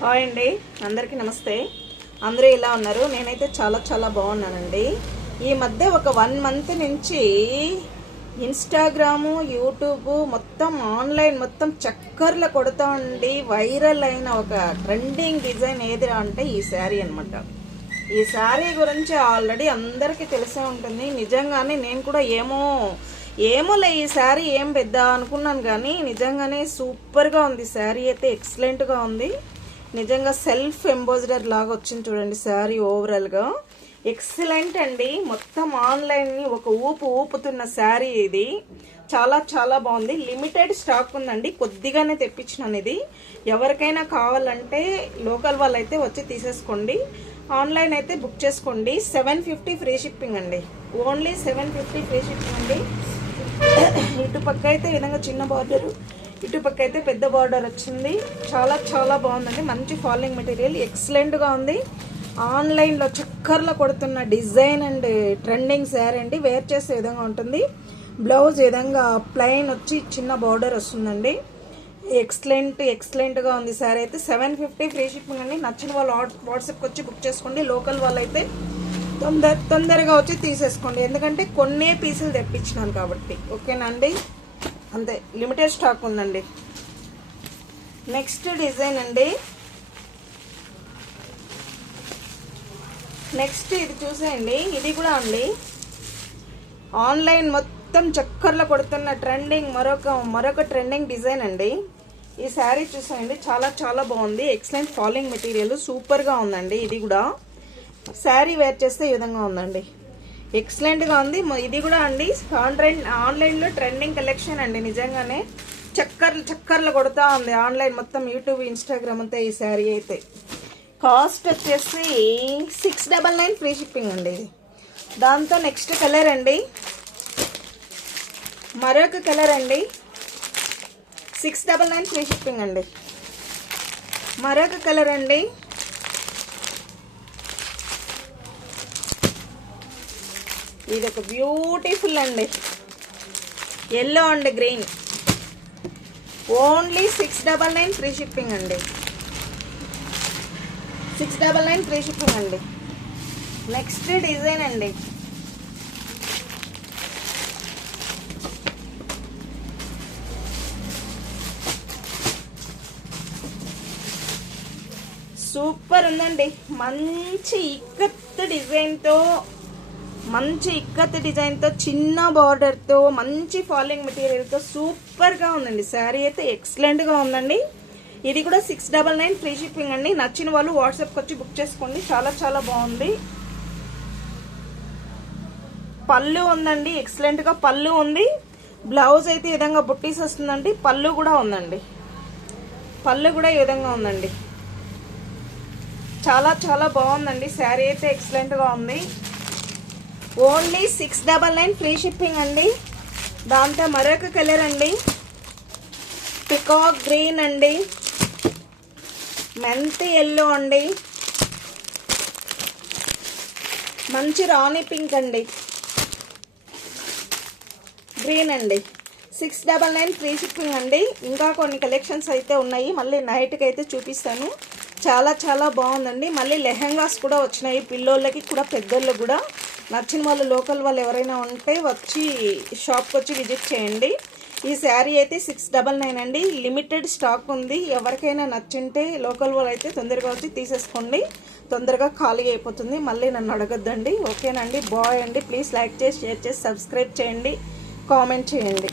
Hi అండి, అందరికీ నమస్తే. అందరూ ఎలా ఉన్నారు? నేనైతే చాలా చాలా బాగున్నానండి. ఈ మధ్య ఒక 1 మంత్ నుంచి ఇన్స్టాగ్రాము, యూట్యూబ్ మొత్తం ఆన్లైన్ మొత్తం చక్కర్లు కొడుతూ ఉండి వైరల్ అయిన ఒక ట్రెండింగ్ డిజైన్ ఏది అంటే ఈ శారీ అనమాట. ఈ శారీ గురించి ఆల్రెడీ అందరికీ తెలిసే ఉంటుంది. నిజంగానే నేను కూడా ఏమోలే ఈ శారీ ఏం పెద్ద అనుకున్నాను, కానీ నిజంగానే సూపర్గా ఉంది. శారీ అయితే ఎక్సలెంట్గా ఉంది. నిజంగా సెల్ఫ్ ఎంబోజడర్ లాగా వచ్చింది చూడండి శారీ. ఓవరాల్గా ఎక్సలెంట్ అండి. మొత్తం ఆన్లైన్ని ఒక ఊపుతున్న శారీ ఇది. చాలా చాలా బాగుంది. లిమిటెడ్ స్టాక్ ఉందండి, కొద్దిగానే తెప్పించినాను ఇది. ఎవరికైనా కావాలంటే లోకల్ వాళ్ళు అయితే వచ్చి తీసేసుకోండి. ఆన్లైన్ అయితే బుక్ చేసుకోండి. 750 ఫ్రీ షిప్పింగ్ అండి. ఓన్లీ 750 ఫ్రీ షిప్పింగ్ అండి. ఇటు పక్క అయితే ఈ విధంగా చిన్న బార్డరు, ఇటు పక్క అయితే పెద్ద బార్డర్ వచ్చింది. చాలా చాలా బాగుందండి. మంచి ఫాలింగ్ మెటీరియల్, ఎక్సలెంట్గా ఉంది. ఆన్లైన్లో చక్కర్లో కొడుతున్న డిజైన్ అండ్ ట్రెండింగ్ శారీ అండి. వేర్ చేసే విధంగా ఉంటుంది. బ్లౌజ్ విధంగా ప్లెయిన్ వచ్చి చిన్న బార్డర్ వస్తుందండి. ఎక్సలెంట్గా ఉంది శారీ అయితే. 750 ఫ్రీ షిప్పింగ్ అండి. నచ్చిన వాళ్ళు వాట్సాప్కి వచ్చి బుక్ చేసుకోండి. లోకల్ వాళ్ళు అయితే తొందరగా వచ్చి తీసేసుకోండి, ఎందుకంటే కొన్నే పీసులు తెప్పించినాను కాబట్టి. ఓకేనా అండి? అంతే, లిమిటెడ్ స్టాక్ ఉందండి. నెక్స్ట్ డిజైన్ అండి. నెక్స్ట్ ఇది చూసేయండి. ఇది కూడా అండి ఆన్లైన్ మొత్తం చక్కర్లో కొడుతున్న ట్రెండింగ్ మరొక ట్రెండింగ్ డిజైన్ అండి. ఈ శారీ చూసేయండి. చాలా చాలా బాగుంది. ఎక్సలెంట్ ఫాలింగ్ మెటీరియల్, సూపర్గా ఉందండి. ఇది కూడా శారీ వేర్ చేస్తే ఈ విధంగా ఉందండి. ఎక్సలెంట్గా ఉంది. ఇది కూడా అండి ఆన్లైన్లో ట్రెండింగ్ కలెక్షన్ అండి. నిజంగానే చక్కర్లు కొడుతూ ఉంది ఆన్లైన్ మొత్తం, యూట్యూబ్, ఇన్స్టాగ్రామ్ అంతా. ఈ శారీ అయితే కాస్ట్ వచ్చేసి 699 ఫ్రీ షిప్పింగ్ అండి. దాంతో నెక్స్ట్ కలర్ అండి, మరొక కలర్ అండి. 699 ఫ్రీ షిప్పింగ్ అండి. మరొక కలర్ అండి. ఇది ఒక బ్యూటిఫుల్ అండి, yellow and green. Only 699 free shipping అండి. 699 ఫ్రీ షిప్పింగ్ అండి. నెక్స్ట్ డిజైన్ అండి. సూపర్ ఉందండి. మంచి ఇక్కత్ డిజైన్తో చిన్న బార్డర్తో మంచి ఫాలింగ్ మెటీరియల్తో సూపర్గా ఉందండి. శారీ అయితే ఎక్సలెంట్గా ఉందండి. ఇది కూడా 699 ఫ్రీ షిప్పింగ్ అండి. నచ్చిన వాళ్ళు వాట్సాప్కి వచ్చి బుక్ చేసుకోండి. చాలా చాలా బాగుంది. పళ్ళు ఉందండి, ఎక్సలెంట్గా పళ్ళు ఉంది. బ్లౌజ్ అయితే ఈ విధంగా బుట్టీస్ వస్తుందండి. పళ్ళు కూడా ఉందండి. పళ్ళు కూడా ఈ విధంగా ఉందండి. చాలా చాలా బాగుందండి. శారీ అయితే ఎక్సలెంట్గా ఉంది. ఓన్లీ 699 ఫ్రీ షిప్పింగ్ అండి. దాంతో మరొక కలర్ అండి, పికాక్ గ్రీన్ అండి, మెంతి ఎల్లో అండి, మంచి రాణి పింక్ అండి, గ్రీన్ అండి. 699 ఫ్రీ షిప్పింగ్ అండి. ఇంకా కొన్ని కలెక్షన్స్ అయితే ఉన్నాయి, మళ్ళీ నైట్కి అయితే చూపిస్తాను. చాలా చాలా బాగుందండి. మళ్ళీ లెహెంగాస్ కూడా వచ్చినాయి, పిల్లోళ్ళకి కూడా పెద్దోళ్ళకి కూడా. నచ్చిన వాళ్ళు లోకల్ వాళ్ళు ఎవరైనా ఉంటే వచ్చి షాప్కి వచ్చి విజిట్ చేయండి. ఈ శారీ అయితే 699 అండి. లిమిటెడ్ స్టాక్ ఉంది. ఎవరికైనా నచ్చింటే లోకల్ వాళ్ళు అయితే తొందరగా వచ్చి తీసేసుకోండి. తొందరగా ఖాళీ అయిపోతుంది, మళ్ళీ నన్ను అడగద్దండి. ఓకేనండి? బాయ్ అండి. ప్లీజ్ లైక్ చేసి, షేర్ చేసి, సబ్స్క్రైబ్ చేయండి, కామెంట్ చేయండి.